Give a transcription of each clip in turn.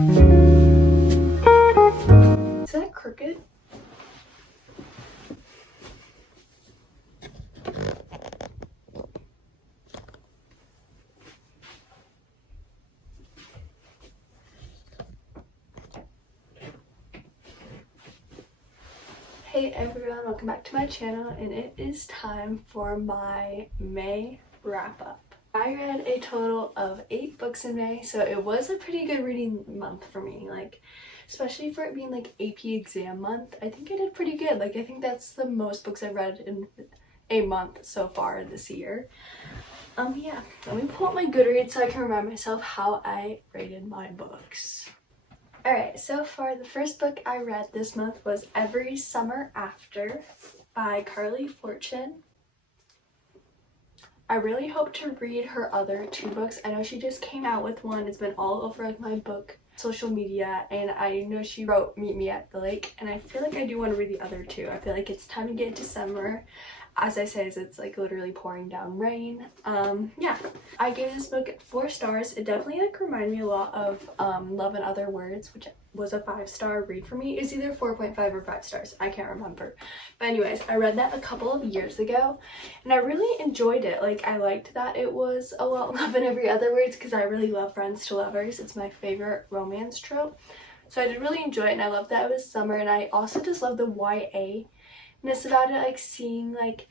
Is that crooked? Hey everyone, welcome back to my channel, and it is time for my May wrap up. I read a total of 8 books in May, so it was a pretty good reading month for me, like especially for it being like AP exam month. I think I did pretty good. Like I think that's the most books I've read in a month so far this year. Yeah, let me pull up my Goodreads so I can remind myself how I rated my books. Alright, so far the first book I read this month was Every Summer After by Carly Fortune. I really hope to read her other 2 books. I know she just came out with one. It's been all over like my book social media, and I know she wrote Meet Me at the Lake, and I feel like I do want to read the other 2. I feel like it's time to get into summer. As I say, it's like literally pouring down rain. Yeah, I gave this book 4 stars. It definitely like reminded me a lot of Love and Other Words, which was a 5-star read for me. It's either 4.5 or 5 stars. I can't remember. But anyways, I read that a couple of years ago, and I really enjoyed it. Like I liked that it was a lot Love and Every Other Words because I really love Friends to Lovers. It's my favorite romance trope. So I did really enjoy it, and I love that it was summer, and I also just love the YA-ness about it, like seeing like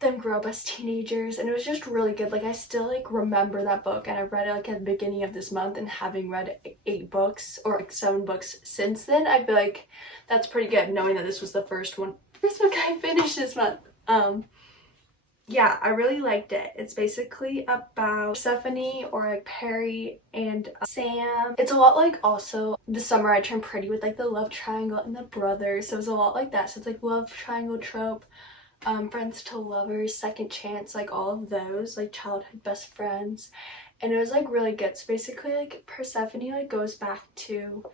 them grow up as teenagers, and it was just really good. Like I still like remember that book, and I read it like at the beginning of this month, and having read 8 books or like 7 books since then, I feel like that's pretty good knowing that this was the first book I finished this month. Yeah, I really liked it. It's basically about Stephanie or like Perry and Sam. It's a lot like also The Summer I Turned Pretty with like the love triangle and the brothers. So it was a lot like that. So it's like love triangle trope, Friends to Lovers, Second Chance, like all of those, like childhood best friends. And it was like really good. So basically like Persephone like goes back to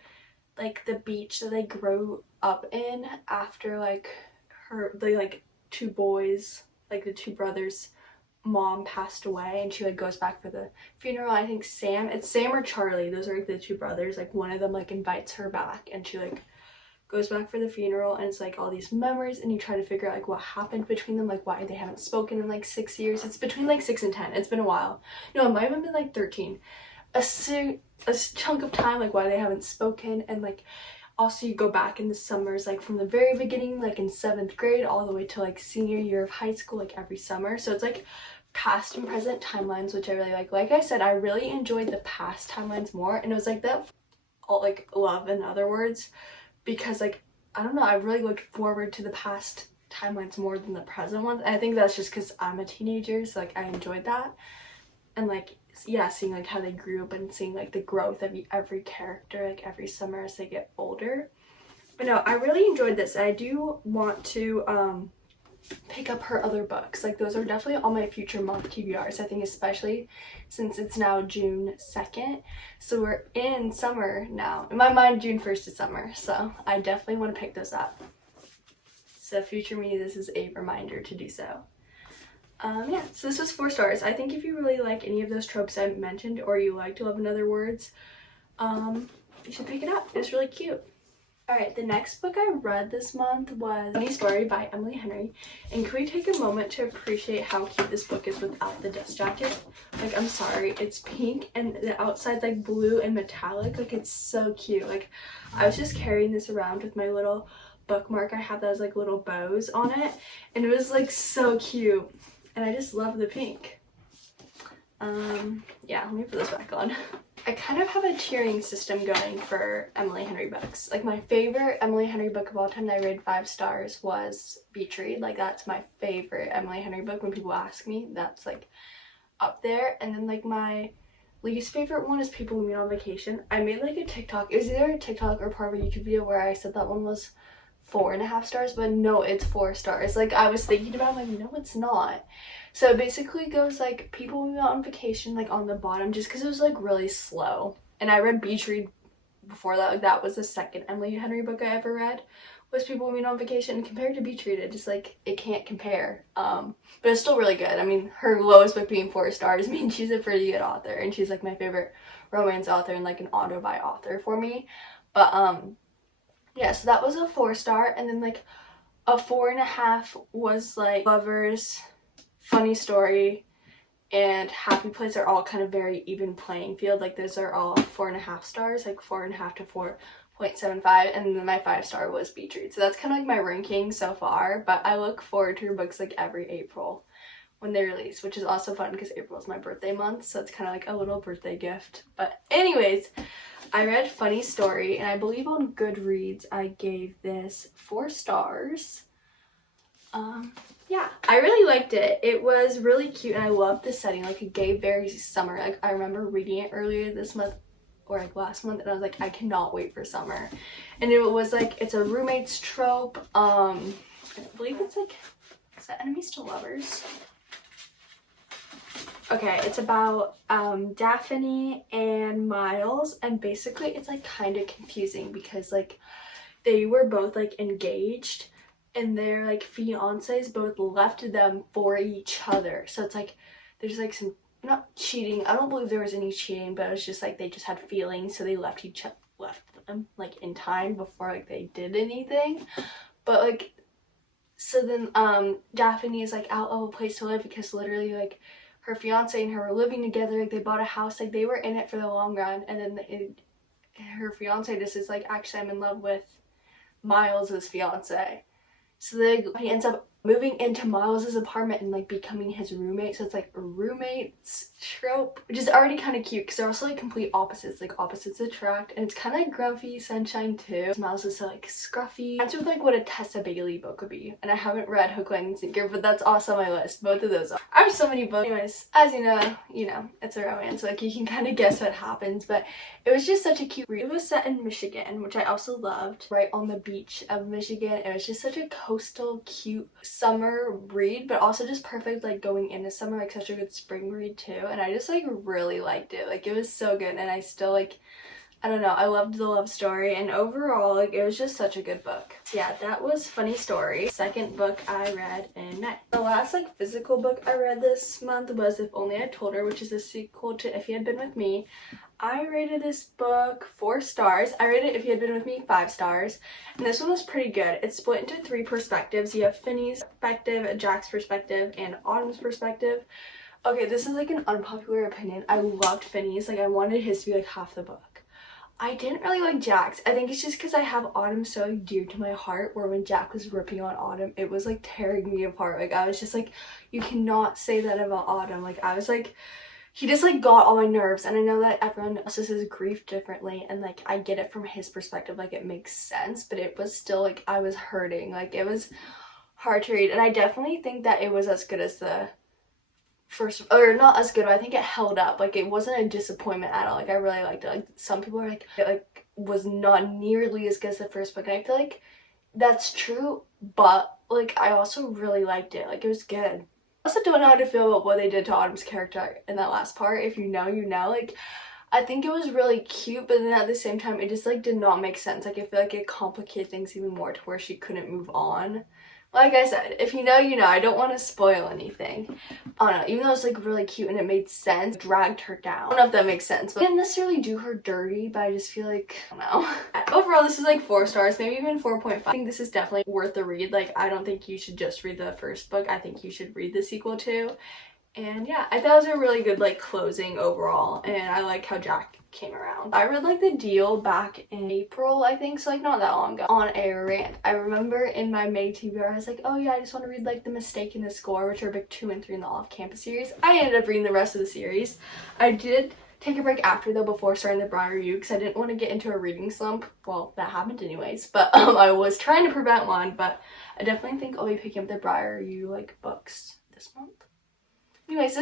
like the beach that they grew up in after like the like 2 boys, like the 2 brothers' mom passed away, and she like goes back for the funeral. I think it's Sam or Charlie, those are like the 2 brothers, like one of them like invites her back, and she like goes back for the funeral, and it's like all these memories, and you try to figure out like what happened between them, like why they haven't spoken in like 6 years. It's between like 6 and 10. It's been a while. No, it might have been like 13. A chunk of time, like why they haven't spoken. And like also you go back in the summers, like from the very beginning, like in 7th grade all the way to like senior year of high school, like every summer. So it's like past and present timelines, which I really like. Like I said, I really enjoyed the past timelines more, and it was like that all like Love in Other Words, because like I don't know, I really looked forward to the past timelines more than the present ones. And I think that's just because I'm a teenager, so like I enjoyed that. And like yeah, seeing like how they grew up and seeing like the growth of every character like every summer as they get older. But no, I really enjoyed this. I do want to pick up her other books. Like those are definitely on my future month TBRs, I think, especially since it's now June 2nd, so we're in summer now. In my mind, June 1st is summer, so I definitely want to pick those up. So future me, this is a reminder to do so. Yeah, so this was 4 stars. I think if you really like any of those tropes I mentioned, or you liked Love in Other Words, you should pick it up. It was really cute. Alright, the next book I read this month was Funny Story by Emily Henry. And can we take a moment to appreciate how cute this book is without the dust jacket? Like, I'm sorry, it's pink and the outside's like blue and metallic. Like, it's so cute. Like, I was just carrying this around with my little bookmark I have that has like little bows on it, and it was like so cute. And I just love the pink. Yeah, let me put this back on. I kind of have a tiering system going for Emily Henry books. Like my favorite Emily Henry book of all time that I rated 5 stars was Beach Read. Like that's my favorite Emily Henry book. When people ask me, that's like up there. And then like my least favorite one is People We Meet on Vacation. I made like a TikTok. It was either a TikTok or part of a YouTube video where I said that one was 4.5 stars, but no, it's 4 stars. Like I was thinking about it, I'm like, no, it's not. So it basically goes like People We Met on Vacation, like on the bottom, just because it was like really slow. And I read Beach Read before that. Like that was the second Emily Henry book I ever read, was People We Meet on Vacation. And compared to Beach Read, it just like, it can't compare. But it's still really good. I mean, her lowest book being 4 stars means she's a pretty good author, and she's like my favorite romance author and like an auto by author for me. But yeah, so that was a 4-star, and then like a 4.5 was like Lovers, Funny Story, and Happy Place are all kind of very even playing field. Like those are all 4.5 stars, like 4.5 to 4.75, and then my 5-star was Beach Read. So that's kind of like my ranking so far, but I look forward to her books like every April when they release, which is also fun because April is my birthday month, so it's kind of like a little birthday gift. But anyways, I read Funny Story, and I believe on Goodreads I gave this 4 stars. Yeah, I really liked it. It was really cute, and I loved the setting. Like, it gave very summer. Like, I remember reading it earlier this month, or like last month, and I was like, I cannot wait for summer. And it was like, it's a roommates trope. I believe it's like, is that enemies to lovers? Okay, it's about Daphne and Miles, and basically it's like kind of confusing because like they were both like engaged, and their like fiancés both left them for each other. So it's like there's like some, not cheating, I don't believe there was any cheating, but it was just like they just had feelings, so they left them like in time before like they did anything. But like, so then Daphne is like out of a place to live because literally like her fiance and her were living together. Like they bought a house, like they were in it for the long run, and then her fiance just is like, actually I'm in love with Miles's fiance. So he ends up moving into Miles's apartment and like becoming his roommate. So it's like a roommates trope, which is already kind of cute because they're also like complete opposites. Like opposites attract, and it's kind of like Grumpy Sunshine too. Miles is so like scruffy. That's with like what a Tessa Bailey book would be. And I haven't read Hook, Line, and Sinker, but that's also on my list. Both of those are. I have so many books. Anyways, as you know, it's a romance. Like you can kind of guess what happens, but it was just such a cute read. It was set in Michigan, which I also loved. Right on the beach of Michigan. It was just such a coastal, cute summer read, but also just perfect like going into summer, like such a good spring read too. And I just like really liked it. Like it was so good, and I still like, I don't know, I loved the love story, and overall like it was just such a good book. So yeah, that was Funny Story. Second book I read in May. The last like physical book I read this month was If Only I Told Her, which is the sequel to If You Had Been With Me. I rated this book 4 stars. I rated If You Had Been With Me 5 stars. And this one was pretty good. It's split into 3 perspectives. You have Finney's perspective, Jack's perspective, and Autumn's perspective. Okay, this is like an unpopular opinion. I loved Finney's. Like I wanted his to be like half the book. I didn't really like Jack's. I think it's just because I have Autumn so like, dear to my heart, where when Jack was ripping on Autumn, it was like tearing me apart. Like I was just like, you cannot say that about Autumn. Like I was like, he just like got on my nerves, and I know that everyone processes grief differently, and like I get it from his perspective, like it makes sense, but it was still like I was hurting. Like it was hard to read, and I definitely think that it was as good as the first, or not as good, but I think it held up. Like it wasn't a disappointment at all. Like I really liked it. Like some people are like it like was not nearly as good as the first book, and I feel like that's true, but like I also really liked it. Like it was good. I also don't know how to feel about what they did to Autumn's character in that last part. If you know, you know. Like I think it was really cute, but then at the same time it just like did not make sense. Like I feel like it complicated things even more to where she couldn't move on. Like I said, if you know, you know. I don't want to spoil anything. I don't know, even though it's like really cute and it made sense, it dragged her down. I don't know if that makes sense, but I didn't necessarily do her dirty, but I just feel like, I don't know. Overall, this is like 4 stars, maybe even 4.5. I think this is definitely worth a read. Like I don't think you should just read the first book. I think you should read the sequel too. And yeah, I thought it was a really good like closing overall, and I like how Jack came around. I read like The Deal back in April, I think, so like not that long ago, on a rant. I remember in my May TBR I was like, oh yeah, I just want to read like The Mistake and the Score, which are book 2 and 3 in the off-campus series. I ended up reading the rest of the series. I did take a break after though, before starting the Briar U, because I didn't want to get into a reading slump. Well, that happened anyways, but I was trying to prevent one. But I definitely think I'll be picking up the Briar U like books this month. Anyways,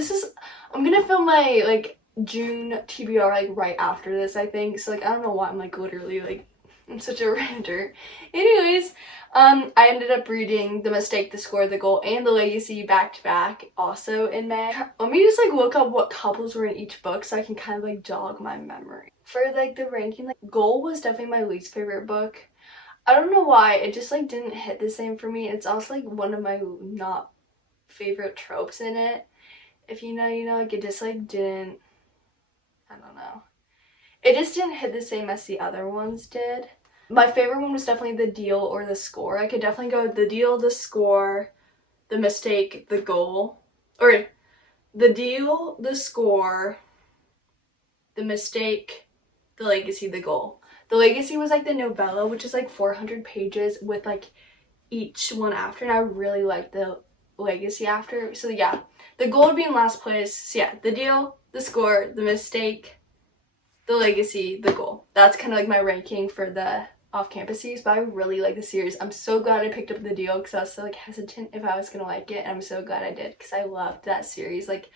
I'm gonna film my like June TBR like right after this, I think. So like I don't know why I'm like literally like I'm such a ranter. Anyways, I ended up reading The Mistake, The Score, The Goal, and The Legacy back to back also in May. Let me just like look up what couples were in each book so I can kind of like jog my memory. For like the ranking, like Goal was definitely my least favorite book. I don't know why, it just like didn't hit the same for me. It's also like one of my not favorite tropes in it. If you know, you know. Like it just like didn't, I don't know. It just didn't hit the same as the other ones did. My favorite one was definitely The Deal or The Score. I could definitely go The Deal, The Score, The Mistake, The Goal. Or The Deal, The Score, The Mistake, The Legacy, The Goal. The Legacy was like the novella, which is like 400 pages with like each one after, and I really liked the Legacy after. So yeah, The Goal would be in last place. So yeah, The Deal, The Score, The Mistake, The Legacy, The Goal. That's kind of like my ranking for the off-campus series, but I really like the series. I'm so glad I picked up The Deal because I was so like hesitant if I was gonna like it, and I'm so glad I did because I loved that series. Like,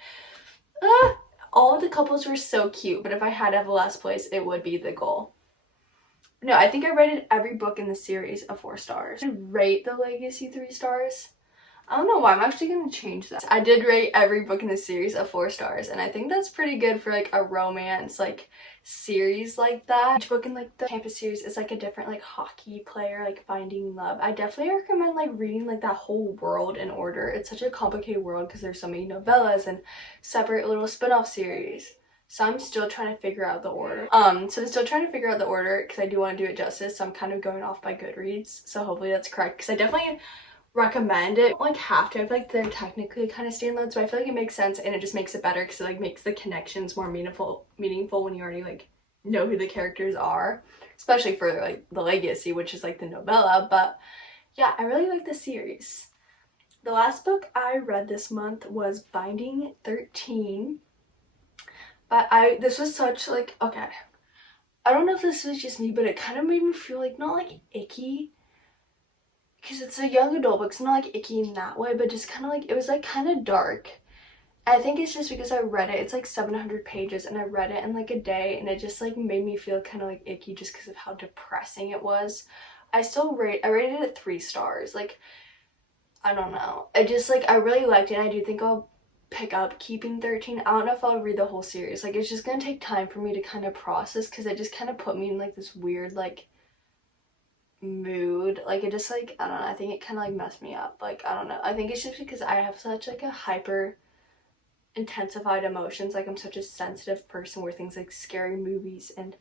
all of the couples were so cute, but if I had to have a last place, it would be The Goal. No, I think I rated every book in the series a 4 stars. I rate The Legacy 3 stars. I don't know why. I'm actually going to change that. I did rate every book in the series a 4 stars, and I think that's pretty good for like a romance like series like that. Each book in like the campus series is like a different like hockey player like finding love. I definitely recommend like reading like that whole world in order. It's such a complicated world because there's so many novellas and separate little spin-off series. So I'm still trying to figure out the order. I'm still trying to figure out the order because I do want to do it justice. So I'm kind of going off by Goodreads. So hopefully that's correct because I definitely recommend it. Like have to. I feel like they're technically kind of standalones, but I feel like it makes sense and it just makes it better because it like makes the connections more meaningful when you already like know who the characters are, especially for like the Legacy, which is like the novella. But yeah, I really like the series. The last book I read this month was Binding 13. But this was such like, okay, I don't know if this was just me, but it kind of made me feel like not like icky because it's a young adult book. It's not like icky in that way, but just kind of like, it was like kind of dark. I think it's just because I read it. It's like 700 pages and I read it in like a day, and it just like made me feel kind of like icky just because of how depressing it was. I rated it 3 stars. Like, I don't know. I just like, I really liked it. And I do think I'll pick up Keeping 13. I don't know if I'll read the whole series. Like, it's just gonna take time for me to kind of process because it just kind of put me in like this weird like mood. Like, it just like, I don't know, I think it kind of like messed me up. Like, I don't know, I think it's just because I have such like a hyper intensified emotions. Like, I'm such a sensitive person where things like scary movies and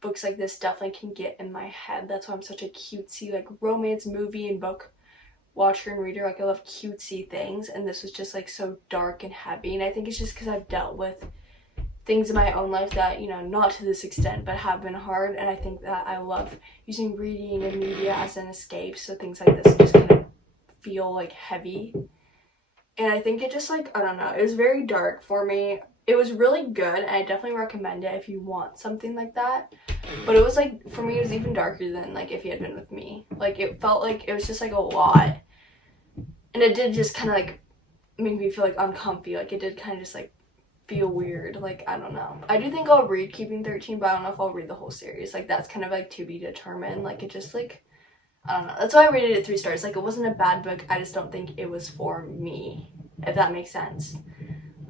books like this definitely can get in my head. That's why I'm such a cutesy like romance movie and book watcher and reader. Like, I love cutesy things, and this was just like so dark and heavy, and I think it's just because I've dealt with things in my own life that, you know, not to this extent but have been hard, and I think that I love using reading and media as an escape, so things like this just kind of feel like heavy. And I think it just like, I don't know, it was very dark for me. It was really good, and I definitely recommend it if you want something like that. But it was like, for me, it was even darker than like if he had been with me. Like, it felt like it was just like a lot. And it did just kind of like make me feel like uncomfy. Like, it did kind of just like feel weird. Like, I don't know. I do think I'll read Keeping 13, but I don't know if I'll read the whole series. Like, that's kind of like to be determined. Like, it just like, I don't know. That's why I rated it 3 stars. Like, it wasn't a bad book. I just don't think it was for me, if that makes sense.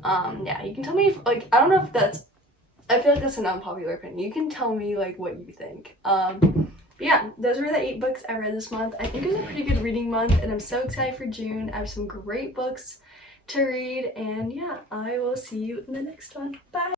Yeah, you can tell me if, like, I don't know if that's, I feel like that's an unpopular opinion. You can tell me, like, what you think. But yeah, those were the 8 books I read this month. I think it was a pretty good reading month, and I'm so excited for June. I have some great books to read, and yeah, I will see you in the next one. Bye!